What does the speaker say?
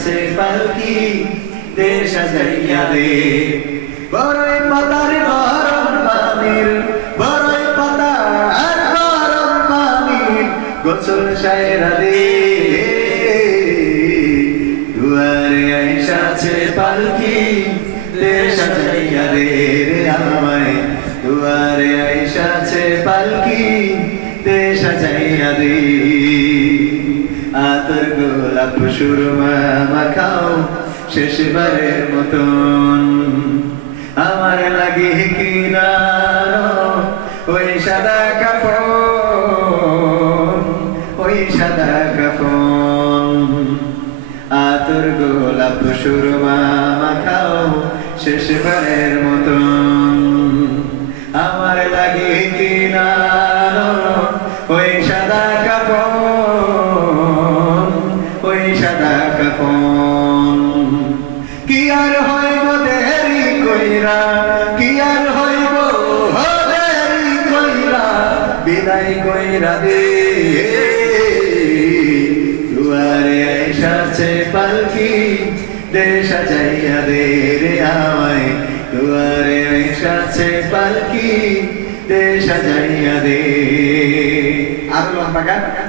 এসেছে পালকি দে সাজাইয়া দে বড়ই পাতার গরম পানির বড়ই পাতার গরম পানির গোসল সায়রা দে দুয়ারে এসেছে পালকি দে সাজাইয়া দে রে আমায় দুয়ারে এসেছে পালকি দে সাজাইয়া দে আতর গোলাপ সুরমা মাখাও শেষবারের মতন আমার লাগে কিনারো ওই সাদা কাফন ওই সাদা কাফন আতর গোলাপ সুরমা মাখাও শেষবারের মতন আমার লাগে কিনারো ওই সাদা কাফন ওই সাদা কাফন কি আর হইব দেরি কইরা কি আর হইব দেরি কইরা বিদায় কইরা দে দুয়ারে এসেছে পালকি দে সাজাইয়া দে রে আমায় দুয়ারে এসেছে পালকি দে সাজাইয়া দে আর লম্বা গান